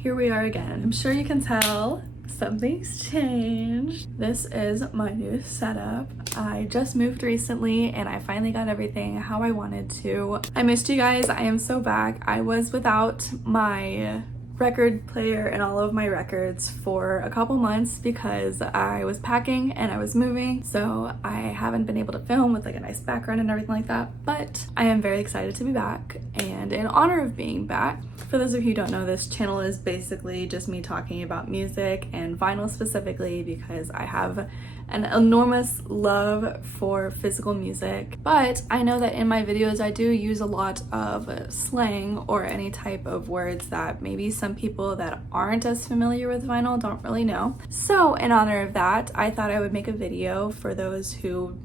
Here we are again. I'm sure you can tell something's changed. This is my new setup. I just moved recently and I finally got everything how I wanted to. I missed you guys. I am so back. I was without my record player and all of my records for a couple months because I was packing and I was moving, so I haven't been able to film with like a nice background and everything like that, but I am very excited to be back. And in honor of being back, for those of you who don't know, this channel is basically just me talking about music and vinyl specifically because I have an enormous love for physical music, but I know that in my videos I do use a lot of slang or any type of words that maybe some people that aren't as familiar with vinyl don't really know. So in honor of that, I thought I would make a video for those who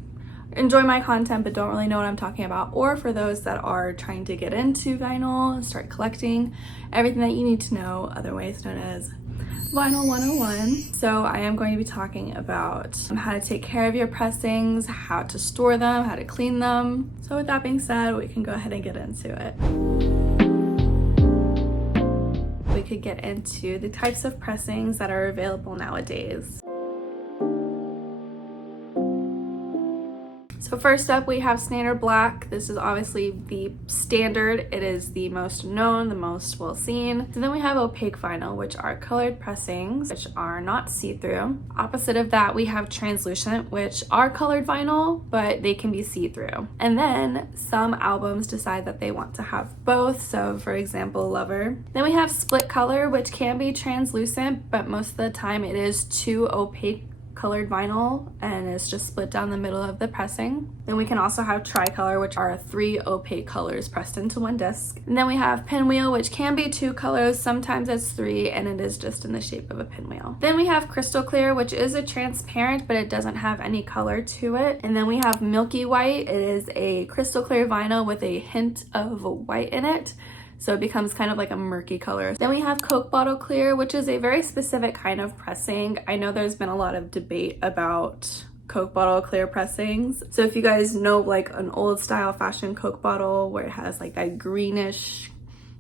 enjoy my content but don't really know what I'm talking about, or for those that are trying to get into vinyl, start collecting, everything that you need to know, otherwise known as Vinyl 101. So I am going to be talking about how to take care of your pressings, how to store them, how to clean them. So with that being said, we can go ahead and get into it. We could get into the types of pressings that are available nowadays. So first up, we have standard black. This is obviously the standard. It is the most known, the most well seen. So then we have opaque vinyl, which are colored pressings, which are not see-through. Opposite of that, we have translucent, which are colored vinyl, but they can be see-through. And then some albums decide that they want to have both. So for example, Lover. Then we have split color, which can be translucent, but most of the time it is two opaque colored vinyl and it's just split down the middle of the pressing. Then we can also have tricolor, which are 3 opaque colors pressed into one disc. And then we have pinwheel, which can be 2 colors, sometimes it's 3, and it is just in the shape of a pinwheel. Then we have crystal clear, which is a transparent, but it doesn't have any color to it. And then we have milky white. It is a crystal clear vinyl with a hint of white in it, so it becomes kind of like a murky color. Then we have Coke bottle clear, which is a very specific kind of pressing. I know there's been a lot of debate about Coke bottle clear pressings. So if you guys know like an old style fashioned Coke bottle where it has like that greenish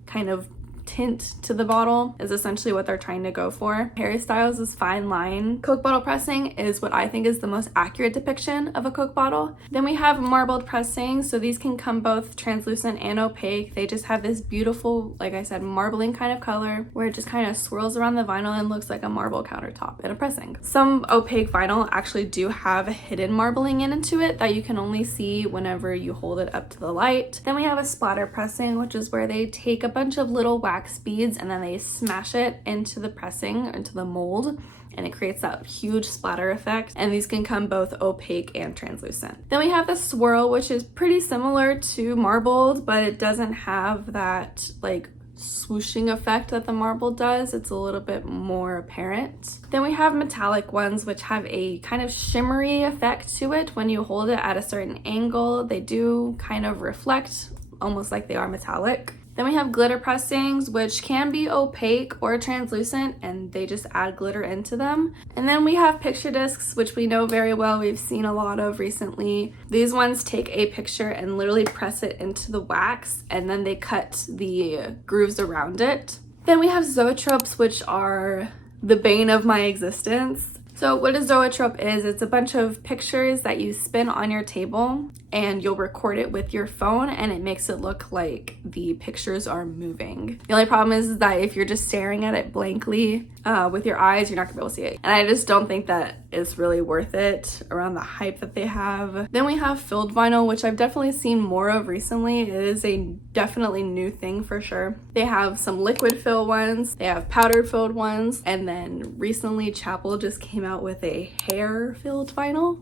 kind of tint to the bottle, is essentially what they're trying to go for. Harry Styles' fine line Coke bottle pressing is what I think is the most accurate depiction of a Coke bottle. Then we have marbled pressing. So these can come both translucent and opaque. They just have this beautiful, like I said, marbling kind of color where it just kind of swirls around the vinyl and looks like a marble countertop in a pressing. Some opaque vinyl actually do have hidden marbling into it that you can only see whenever you hold it up to the light. Then we have a splatter pressing, which is where they take a bunch of little wax beads and then they smash it into the pressing, into the mold, and it creates that huge splatter effect. And these can come both opaque and translucent. Then we have the swirl, which is pretty similar to marbled, but it doesn't have that like swooshing effect that the marble does. It's a little bit more apparent. Then we have metallic ones, which have a kind of shimmery effect to it. When you hold it at a certain angle, they do kind of reflect almost like they are metallic. Then we have glitter pressings, which can be opaque or translucent, and they just add glitter into them. And then we have picture discs, which we know very well, we've seen a lot of recently. These ones take a picture and literally press it into the wax, and then they cut the grooves around it. Then we have zoetropes, which are the bane of my existence. So what a zoetrope is, it's a bunch of pictures that you spin on your table and you'll record it with your phone and it makes it look like the pictures are moving. The only problem is that if you're just staring at it blankly with your eyes, you're not gonna be able to see it. And I just don't think that is really worth it around the hype that they have. Then we have filled vinyl, which I've definitely seen more of recently. It is a definitely new thing for sure. They have some liquid fill ones, they have powder filled ones, and then recently Chapel just came out with a hair filled vinyl.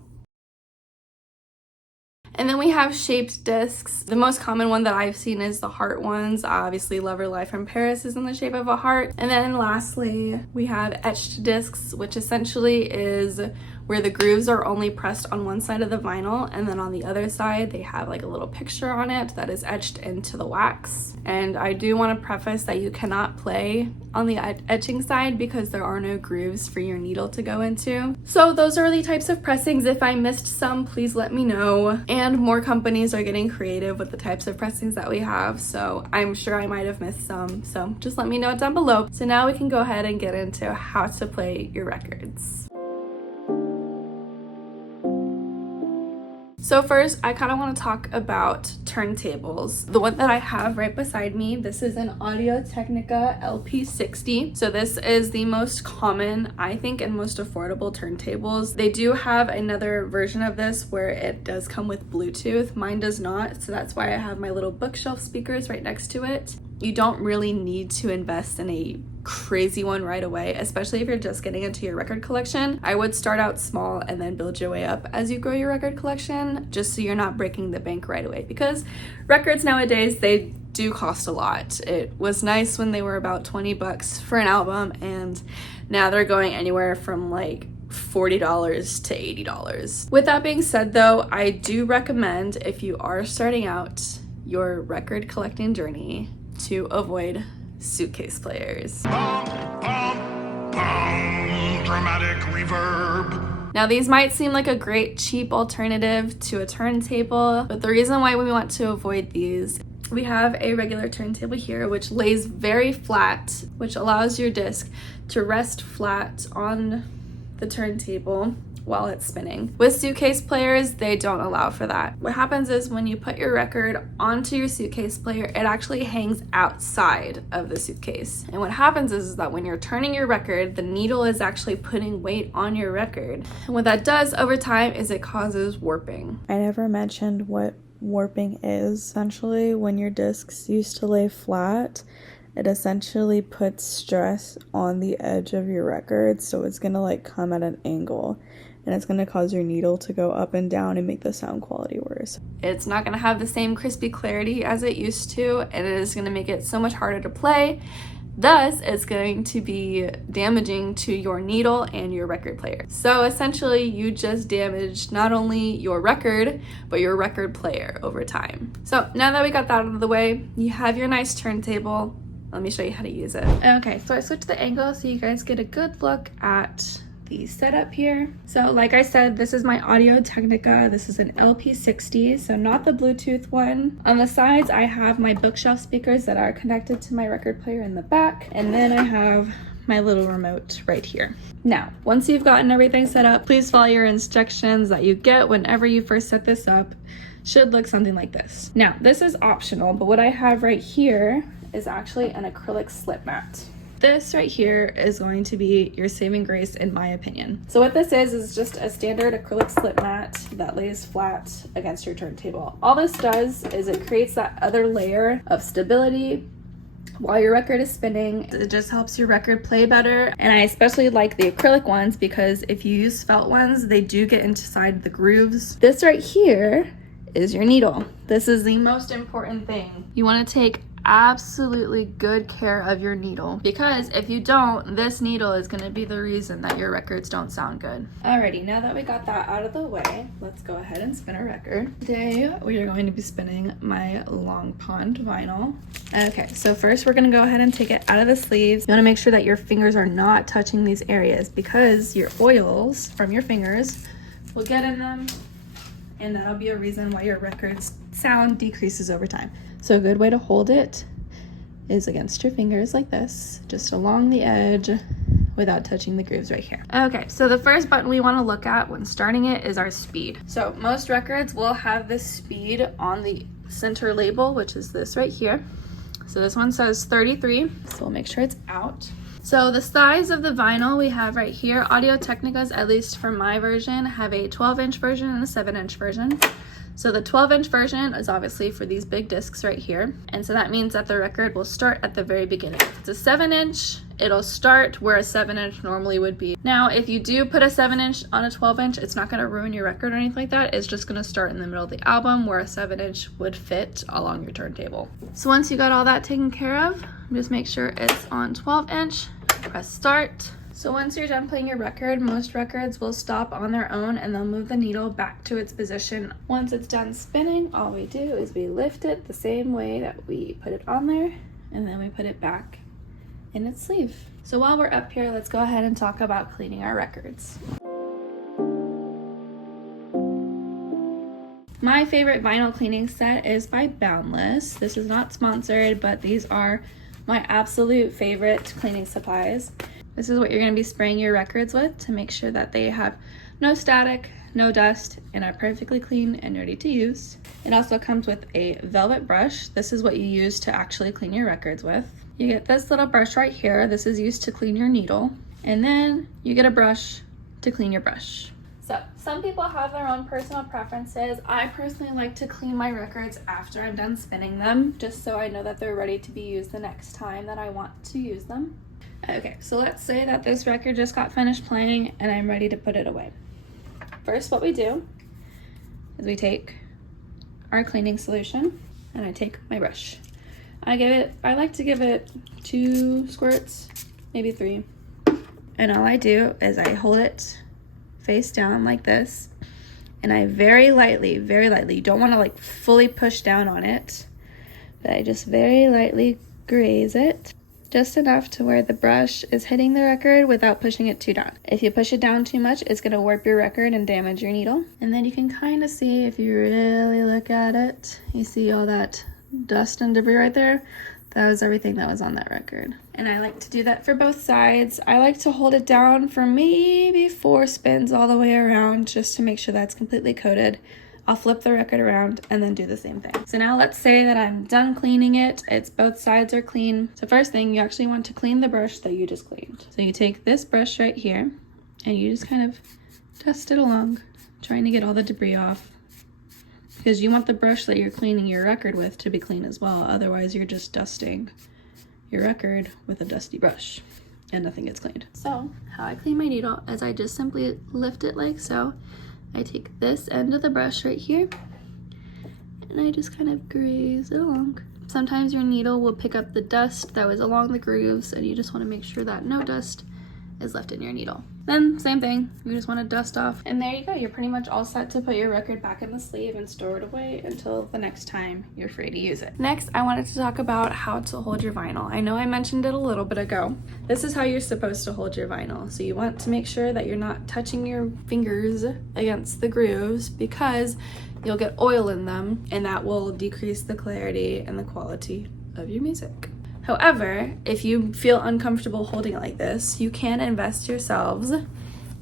And then we have shaped discs. The most common one that I've seen is the heart ones. Obviously, Lover Live from Paris is in the shape of a heart. And then lastly, we have etched discs, which essentially is where the grooves are only pressed on one side of the vinyl, and then on the other side they have like a little picture on it that is etched into the wax. And I do want to preface that you cannot play on the etching side because there are no grooves for your needle to go into. So those are the types of pressings. If I missed some, please let me know. And more companies are getting creative with the types of pressings that we have, so I'm sure I might have missed some, so just let me know down below. So now we can go ahead and get into how to play your records. So first, I kind of want to talk about turntables. The one that I have right beside me, this is an Audio-Technica LP60. So this is the most common, I think, and most affordable turntables. They do have another version of this where it does come with Bluetooth. Mine does not, so that's why I have my little bookshelf speakers right next to it. You don't really need to invest in a crazy one right away, especially if you're just getting into your record collection. I would start out small and then build your way up as you grow your record collection, just so you're not breaking the bank right away, because records nowadays, they do cost a lot. It was nice when they were about 20 bucks for an album, and now they're going anywhere from like $40 to $80. With that being said though, I do recommend, if you are starting out your record collecting journey, to avoid suitcase players. Dramatic reverb. Now these might seem like a great cheap alternative to a turntable, but the reason why we want to avoid these, we have a regular turntable here which lays very flat, which allows your disc to rest flat on the turntable while it's spinning. With suitcase players, they don't allow for that. What happens is when you put your record onto your suitcase player, it actually hangs outside of the suitcase. And what happens is that when you're turning your record, the needle is actually putting weight on your record. And what that does over time is it causes warping. I never mentioned what warping is. Essentially, when your discs used to lay flat, it essentially puts stress on the edge of your record, so it's gonna like come at an angle, and it's gonna cause your needle to go up and down and make the sound quality worse. It's not gonna have the same crispy clarity as it used to, and it is gonna make it so much harder to play. Thus, it's going to be damaging to your needle and your record player. So essentially, you just damaged not only your record, but your record player over time. So now that we got that out of the way, you have your nice turntable. Let me show you how to use it. Okay, so I switched the angle so you guys get a good look at the setup here. So like I said, this is my Audio-Technica. This is an LP60, so not the Bluetooth one. On the sides, I have my bookshelf speakers that are connected to my record player in the back, and then I have my little remote right here. Now, once you've gotten everything set up, please follow your instructions that you get whenever you first set this up. Should look something like this. Now, this is optional, but what I have right here is actually an acrylic slip mat. This right here is going to be your saving grace in my opinion. So what this is just a standard acrylic slip mat that lays flat against your turntable. All this does is it creates that other layer of stability while your record is spinning. It just helps your record play better. And I especially like the acrylic ones because if you use felt ones, they do get inside the grooves. This right here is your needle. This is the most important thing. You want to take absolutely good care of your needle, because if you don't, this needle is going to be the reason that your records don't sound good. Alrighty, now that we got that out of the way, let's go ahead and spin a record. Today we are going to be spinning my Long Pond vinyl. Okay, so first we're going to go ahead and take it out of the sleeves. You want to make sure that your fingers are not touching these areas, because your oils from your fingers will get in them, and that'll be a reason why your record's sound decreases over time. So a good way to hold it is against your fingers like this, just along the edge without touching the grooves right here. Okay, so the first button we want to look at when starting it is our speed. So most records will have this speed on the center label, which is this right here. So this one says 33, so we'll make sure it's out. So the size of the vinyl we have right here, Audio-Technicas, at least for my version, have a 12-inch version and a 7-inch version. So the 12-inch version is obviously for these big discs right here. And so that means that the record will start at the very beginning. If it's a 7-inch, it'll start where a 7-inch normally would be. Now, if you do put a 7-inch on a 12-inch, it's not gonna ruin your record or anything like that. It's just gonna start in the middle of the album where a 7-inch would fit along your turntable. So once you got all that taken care of, just make sure it's on 12-inch, press start. So once you're done playing your record, most records will stop on their own and they'll move the needle back to its position. Once it's done spinning, all we do is we lift it the same way that we put it on there, and then we put it back in its sleeve. So while we're up here, let's go ahead and talk about cleaning our records. My favorite vinyl cleaning set is by Boundless. This is not sponsored, but these are my absolute favorite cleaning supplies. This is what you're going to be spraying your records with to make sure that they have no static, no dust, and are perfectly clean and ready to use. It also comes with a velvet brush. This is what you use to actually clean your records with. You get this little brush right here. This is used to clean your needle. And then you get a brush to clean your brush. So some people have their own personal preferences. I personally like to clean my records after I'm done spinning them, just so I know that they're ready to be used the next time that I want to use them. Okay, so let's say that this record just got finished playing and I'm ready to put it away. First, what we do is we take our cleaning solution and I take my brush. I like to give it 2 squirts, maybe 3. And all I do is I hold it face down like this, and I very lightly, you don't want to like fully push down on it, but I just very lightly graze it, just enough to where the brush is hitting the record without pushing it too down. If you push it down too much, it's going to warp your record and damage your needle. And then you can kind of see, if you really look at it, you see all that dust and debris right there. That was everything that was on that record. And I like to do that for both sides. I like to hold it down for maybe 4 spins all the way around, just to make sure that's completely coated. I'll flip the record around and then do the same thing. So now let's say that I'm done cleaning it. It's both sides are clean. So first thing, you actually want to clean the brush that you just cleaned. So you take this brush right here and you just kind of dust it along, trying to get all the debris off. Because you want the brush that you're cleaning your record with to be clean as well. Otherwise, you're just dusting your record with a dusty brush and nothing gets cleaned. So how I clean my needle is I just simply lift it like so. I take this end of the brush right here and I just kind of graze it along. Sometimes your needle will pick up the dust that was along the grooves, and you just want to make sure that no dust is left in your needle. Then same thing, you just want to dust off, and there you go. You're pretty much all set to put your record back in the sleeve and store it away until the next time you're free to use it. Next, I wanted to talk about how to hold your vinyl. I know I mentioned it a little bit ago. This is how you're supposed to hold your vinyl. So you want to make sure that you're not touching your fingers against the grooves, because you'll get oil in them and that will decrease the clarity and the quality of your music. However, if you feel uncomfortable holding it like this, you can invest yourselves in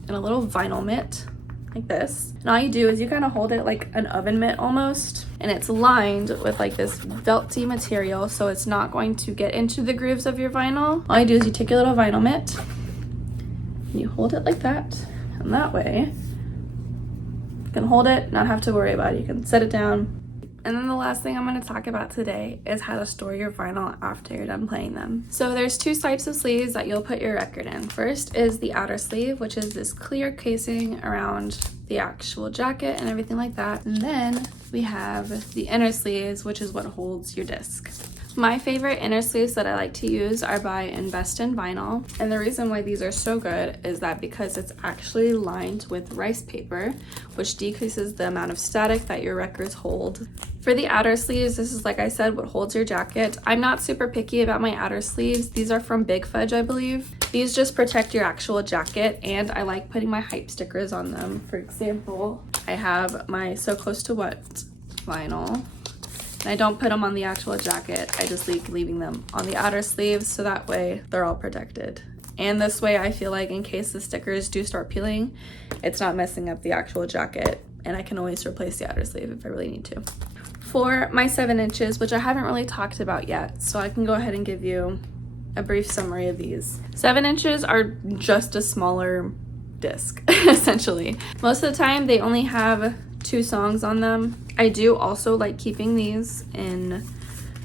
a little vinyl mitt like this. And all you do is you kind of hold it like an oven mitt almost, and it's lined with like this felty material, so it's not going to get into the grooves of your vinyl. All you do is you take your little vinyl mitt and you hold it like that, and that way you can hold it, not have to worry about it. You can set it down. And then the last thing I'm going to talk about today is how to store your vinyl after you're done playing them. So there's 2 types of sleeves that you'll put your record in. First is the outer sleeve, which is this clear casing around the actual jacket and everything like that. And then we have the inner sleeves, which is what holds your disc. My favorite inner sleeves that I like to use are by Invest in Vinyl, and the reason why these are so good is that because it's actually lined with rice paper, which decreases the amount of static that your records hold. For the outer sleeves, this is, like I said, what holds your jacket. I'm not super picky about my outer sleeves. These are from Big Fudge, I believe. These just protect your actual jacket, and I like putting my hype stickers on them. For example, I have my So Close to What vinyl. And I don't put them on the actual jacket. I just leaving them on the outer sleeves, so that way they're all protected. And this way I feel like in case the stickers do start peeling, it's not messing up the actual jacket, and I can always replace the outer sleeve if I really need to. For my 7 inches, which I haven't really talked about yet, so I can go ahead and give you a brief summary of these. 7 inches are just a smaller disc, essentially. Most of the time they only have 2 songs on them. I do also like keeping these in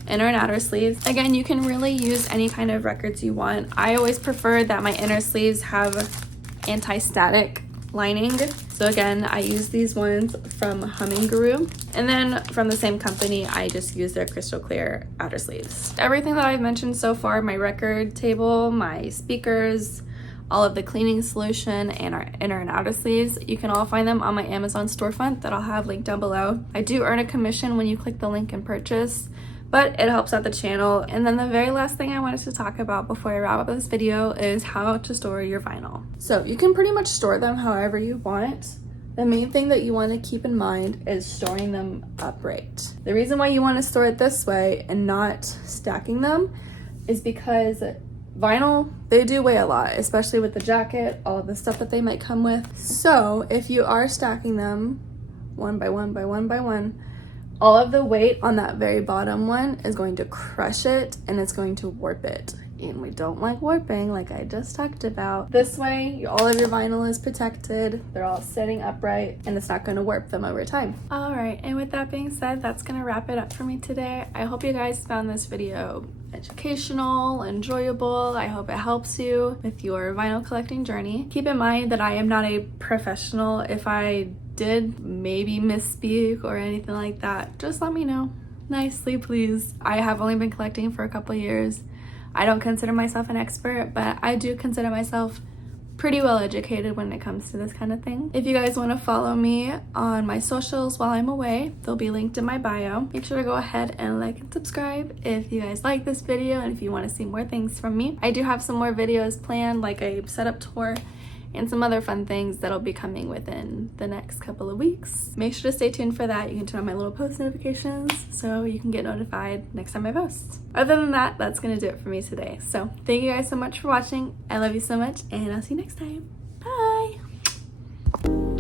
inner and outer sleeves. Again, you can really use any kind of records you want. I always prefer that my inner sleeves have anti-static lining. So again, I use these ones from Humming Guru. And then from the same company, I just use their crystal clear outer sleeves. Everything that I've mentioned so far, my record table, my speakers, all of the cleaning solution, and our inner and outer sleeves. You can all find them on my Amazon storefront that I'll have linked down below. I do earn a commission when you click the link and purchase, but it helps out the channel. And then the very last thing I wanted to talk about before I wrap up this video is how to store your vinyl. So you can pretty much store them however you want. The main thing that you want to keep in mind is storing them upright. The reason why you want to store it this way and not stacking them is because vinyl, they do weigh a lot, especially with the jacket, all of the stuff that they might come with. So if you are stacking them one by one by one by one, all of the weight on that very bottom one is going to crush it and it's going to warp it. And we don't like warping, like I just talked about. This way, all of your vinyl is protected, they're all sitting upright, and it's not going to warp them over time. Alright, and with that being said, that's going to wrap it up for me today. I hope you guys found this video educational, enjoyable. I hope it helps you with your vinyl collecting journey. Keep in mind that I am not a professional. If I did maybe misspeak or anything like that, just let me know nicely, please. I have only been collecting for a couple years. I don't consider myself an expert, but I do consider myself pretty well educated when it comes to this kind of thing. If you guys want to follow me on my socials while I'm away, they'll be linked in my bio. Make sure to go ahead and like and subscribe if you guys like this video and if you want to see more things from me. I do have some more videos planned, like a setup tour and some other fun things that'll be coming within the next couple of weeks. Make sure to stay tuned for that. You can turn on my little post notifications so you can get notified next time I post. Other than that, that's gonna do it for me today. So thank you guys so much for watching. I love you so much, and I'll see you next time. Bye!